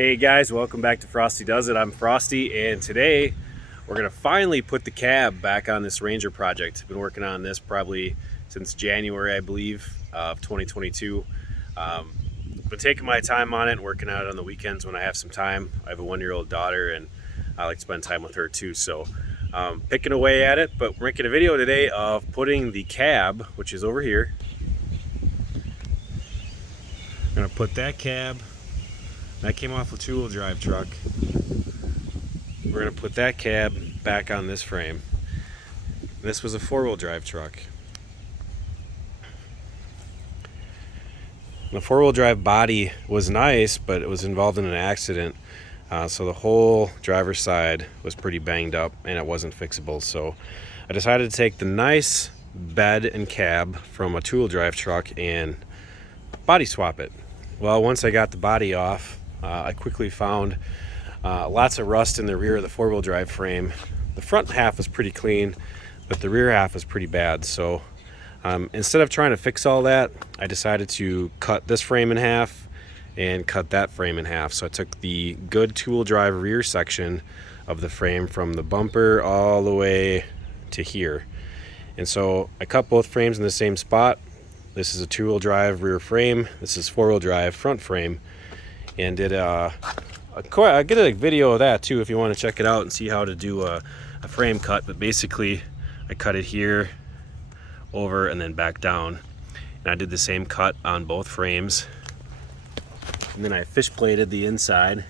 Hey guys, welcome back to Frosty Does It. I'm Frosty, and today we're gonna finally put the cab back on this Ranger project. Been working on this probably since January, I believe, of 2022. Been taking my time on it and working on it on the weekends when I have some time. I have a 1-year-old daughter, and I like to spend time with her too. So picking away at it, but we're making a video today of putting the cab, which is over here. I'm gonna put that cab. That came off a two-wheel drive truck. We're gonna put that cab back on this frame. This was a four-wheel drive truck. The four-wheel drive body was nice, but it was involved in an accident. So the whole driver's side was pretty banged up and it wasn't fixable. So I decided to take the nice bed and cab from a two-wheel drive truck and body swap it. Well, once I got the body off, I quickly found lots of rust in the rear of the four-wheel drive frame. The front half was pretty clean, but the rear half was pretty bad. So instead of trying to fix all that, I decided to cut this frame in half and cut that frame in half. So I took the good two-wheel drive rear section of the frame from the bumper all the way to here. And so I cut both frames in the same spot. This is a two-wheel drive rear frame. This is four-wheel drive front frame. And did I get a video of that too if you want to check it out and see how to do a frame cut. But basically I cut it here, over, and then back down, and I did the same cut on both frames, and then I fish plated the inside.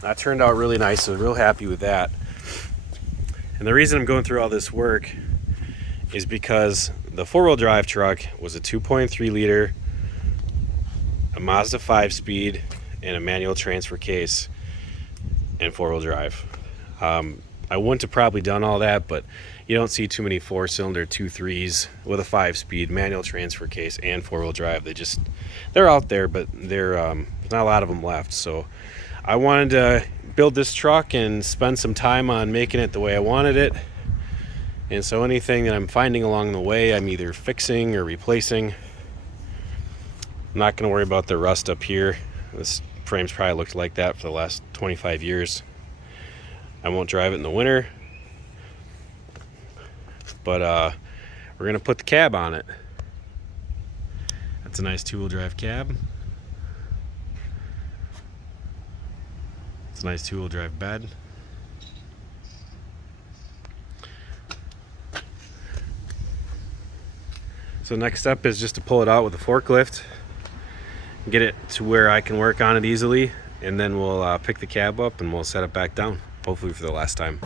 That turned out really nice. I was real happy with that. And the reason I'm going through all this work is because the four-wheel drive truck was a 2.3 liter, a Mazda 5-speed, and a manual transfer case, and four-wheel drive. I wouldn't have probably done all that, but you don't see too many four-cylinder 2.3s with a 5-speed manual transfer case and four-wheel drive. They're out there, but there's not a lot of them left. So I wanted to build this truck and spend some time on making it the way I wanted it. And so anything that I'm finding along the way, I'm either fixing or replacing. I'm not going to worry about the rust up here. This frame's probably looked like that for the last 25 years. I won't drive it in the winter, but we're going to put the cab on it. That's a nice two-wheel drive cab. It's a nice two-wheel drive bed. So next step is just to pull it out with a forklift, get it to where I can work on it easily, and then we'll pick the cab up and we'll set it back down, hopefully for the last time.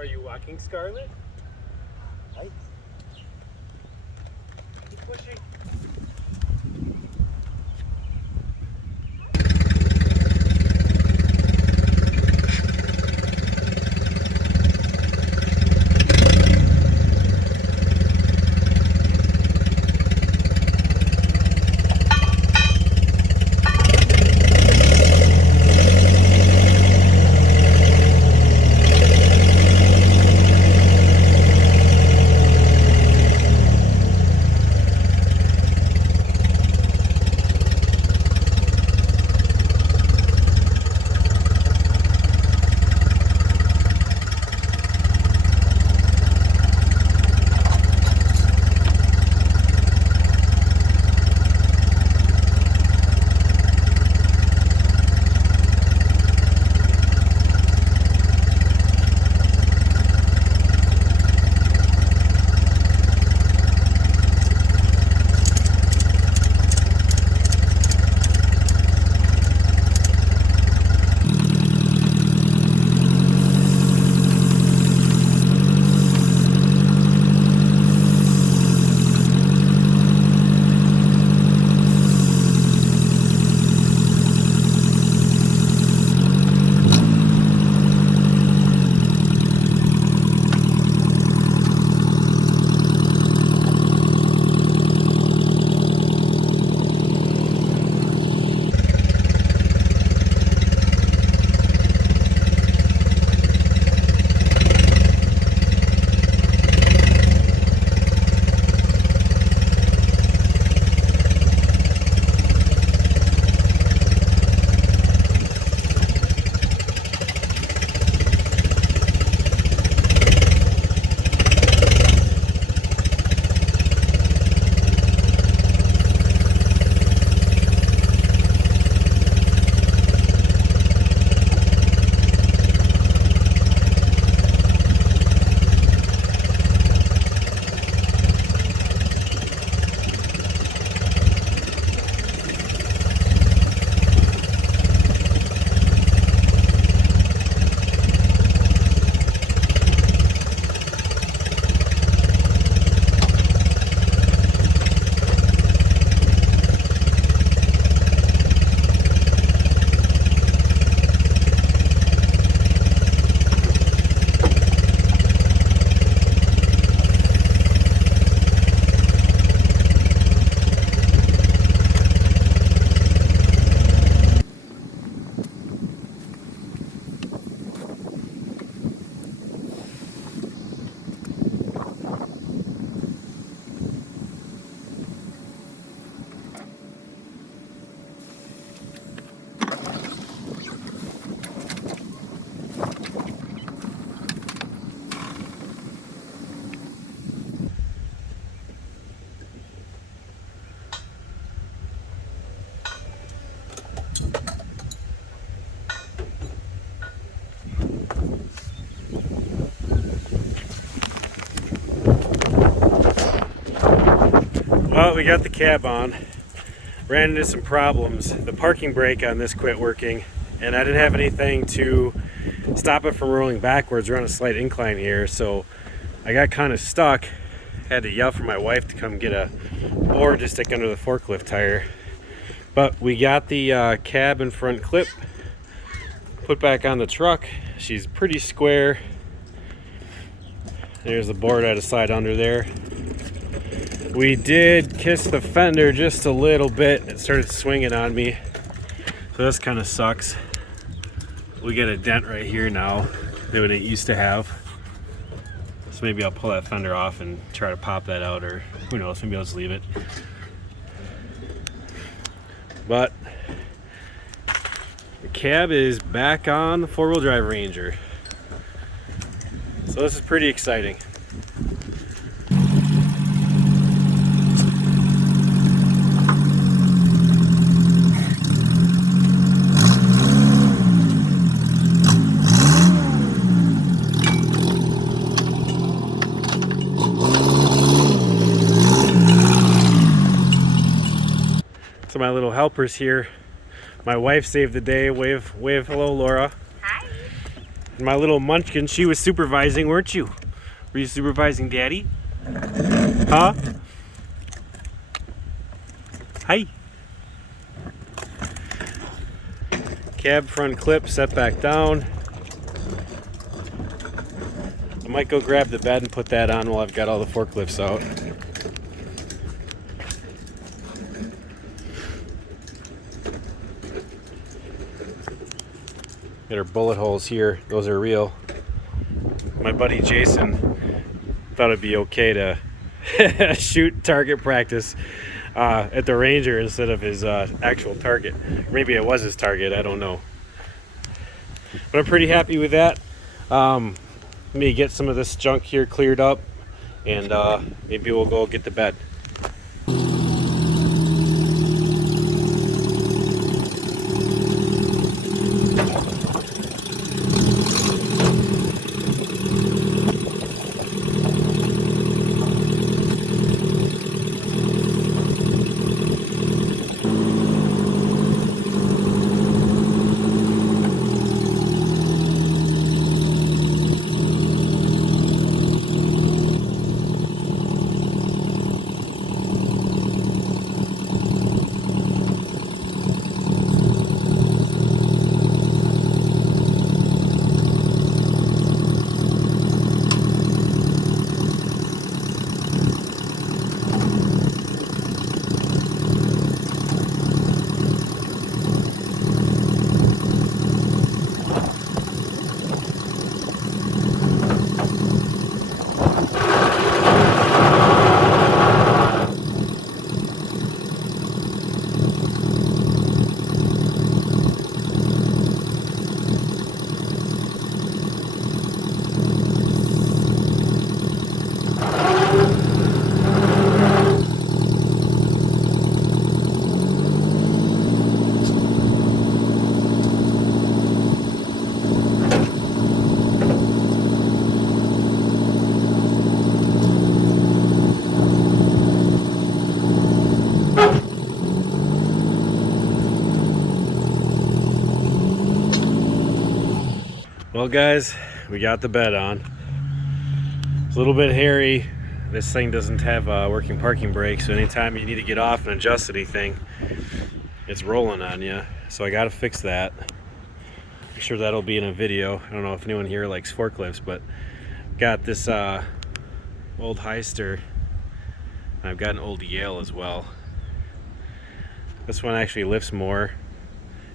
Are you walking, Scarlett? Hi. Keep pushing. Well, we got the cab on. Ran into some problems. The parking brake on this quit working, and I didn't have anything to stop it from rolling backwards. We're on a slight incline here, so I got kind of stuck. Had to yell for my wife to come get a board to stick under the forklift tire. But we got the cab and front clip put back on the truck. She's pretty square. There's the board I had to slide under there. We did kiss the fender just a little bit. It started swinging on me, so this kind of sucks. We got a dent right here now that it used to have, so maybe I'll pull that fender off and try to pop that out, or who knows, maybe I'll just leave it. But the cab is back on the four-wheel drive Ranger, so this is pretty exciting. So my little helpers here. My wife saved the day. Wave hello, Laura. Hi. My little munchkin, she was supervising, weren't you? Were you supervising Daddy? Huh? Hi. Cab front clip set back down. I might go grab the bed and put that on while I've got all the forklifts out. Got our bullet holes here. Those are real. My buddy Jason thought it'd be okay to shoot target practice at the Ranger instead of his actual target. Maybe it was his target, I don't know. But I'm pretty happy with that. Let me get some of this junk here cleared up, and maybe we'll go get to bed. Well guys, we got the bed on. It's a little bit hairy. This thing doesn't have a working parking brake, so anytime you need to get off and adjust anything, it's rolling on you. So I gotta fix that. I'm sure that'll be in a video. I don't know if anyone here likes forklifts, but got this old Heister. I've got an old Yale as well. This one actually lifts more.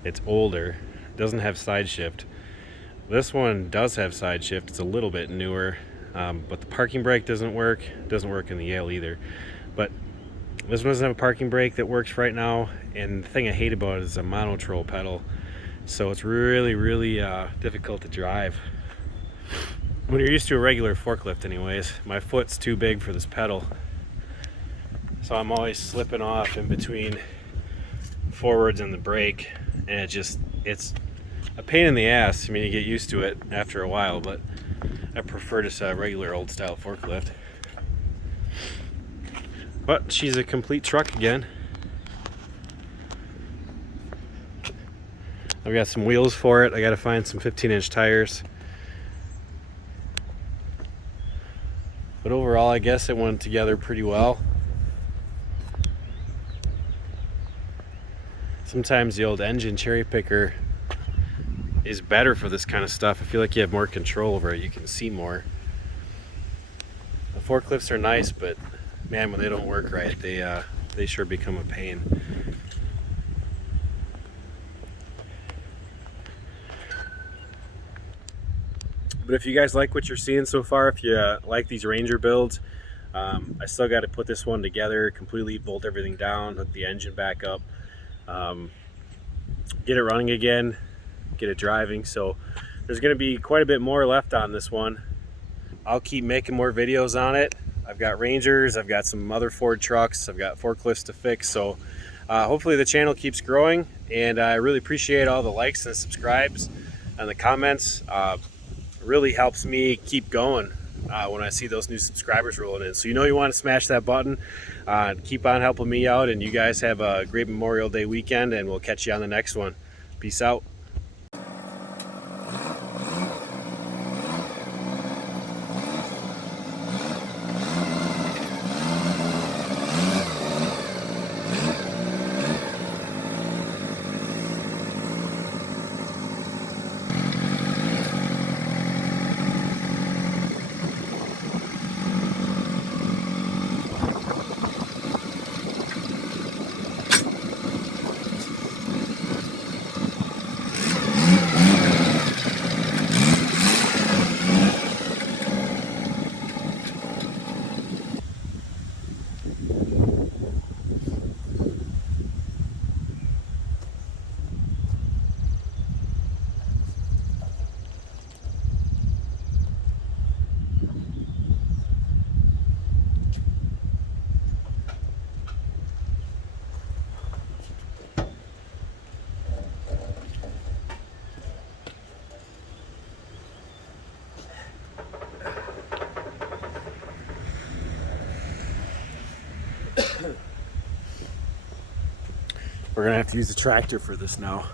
It's older. Doesn't have side shift. This one does have side shift. It's a little bit newer, but the parking brake doesn't work. It doesn't work in the Yale either. But this one doesn't have a parking brake that works right now. And the thing I hate about it is a monotroll pedal. So it's really, really difficult to drive. When you're used to a regular forklift anyways, my foot's too big for this pedal. So I'm always slipping off in between forwards and the brake. And it's a pain in the ass. I mean, you get used to it after a while, but I prefer just a regular old style forklift. But she's a complete truck again. I've got some wheels for it. I gotta find some 15-inch tires. But overall, I guess it went together pretty well. Sometimes the old engine cherry picker is better for this kind of stuff. I feel like you have more control over it. You can see more. The forklifts are nice, but man, when they don't work right, they sure become a pain. But if you guys like what you're seeing so far, if you like these Ranger builds, I still got to put this one together, completely bolt everything down, hook the engine back up, get it running again, get it driving. So there's going to be quite a bit more left on this one. I'll keep making more videos on it. I've got Rangers, I've got some other Ford trucks, I've got forklifts to fix. So hopefully the channel keeps growing, and I really appreciate all the likes and subscribes and the comments. It really helps me keep going when I see those new subscribers rolling in. So you want to smash that button. Keep on helping me out, and you guys have a great Memorial Day weekend, and we'll catch you on the next one. Peace out. gonna have to use the tractor for this now.